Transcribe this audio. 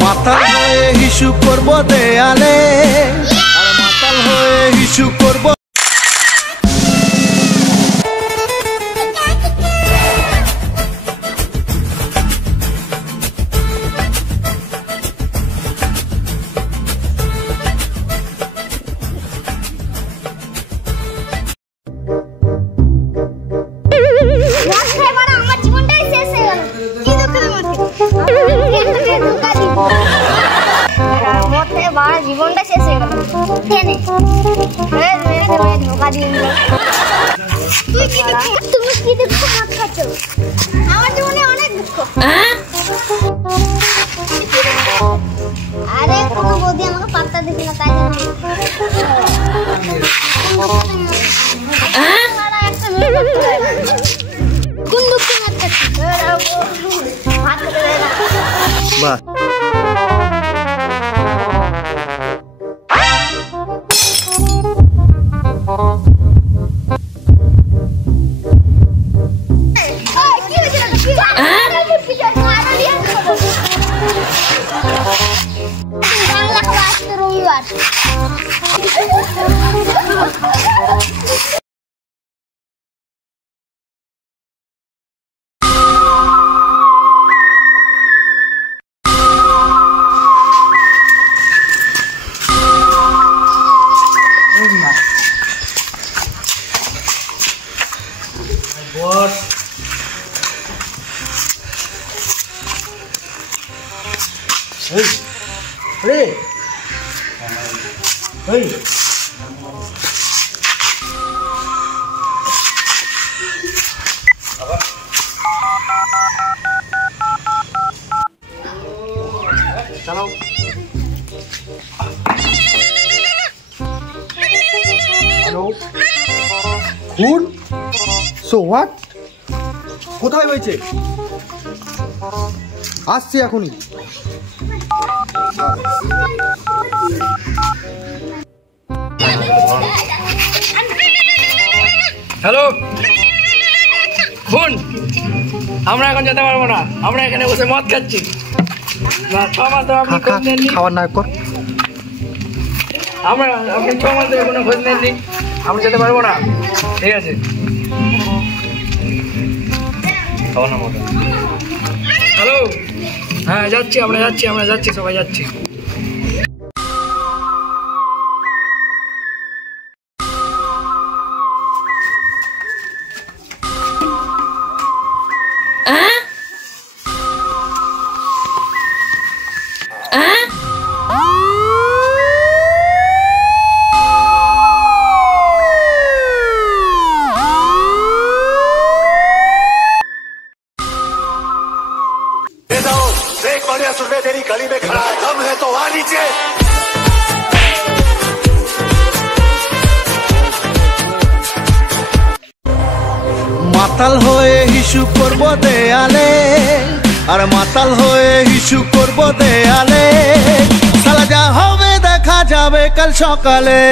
মাতাল হয়ে হিসু করব দেয়ালে, আর মাতাল হয়ে হিসু করব। জীবনটা শেষ হয়ে গেল। ধোকা দিয়ে দিল। তুমি কি দুঃখ ভাগ খাচ্ছ? আমার জীবনে অনেক দুঃখ। আরে কোনো বৌদি আমাকে পাত্তা দিচ্ছে না, তাই কোন দুঃখ ভাগ খাচ্ছ? ভাত খেতে দেয় না। বাহ, চালাও। হ্যালো, খুন? So what? কোথায় হয়েছে? আসছি এখনই। হ্যালো, খুন? আমরা এখন যেতে পারবো না, আমরা এখানে বসে মদ খাচ্ছি। খাওয়ার না কর। আপনি 6 মাস ধরে কোনো খোঁজ নেননি, আমরা যেতে পারবো না। ঠিক আছে, হ্যালো, হ্যাঁ যাচ্ছি, আমরা যাচ্ছি, সবাই যাচ্ছি। तेरी गली में खड़ा है, दम है तो आ नीचे। মাতাল হয়ে হিসু করব দেয়ালে, আর মাতাল হয়ে হিসু করব দেয়ালে। সালা যা হবে দেখা যাবে কাল সকালে।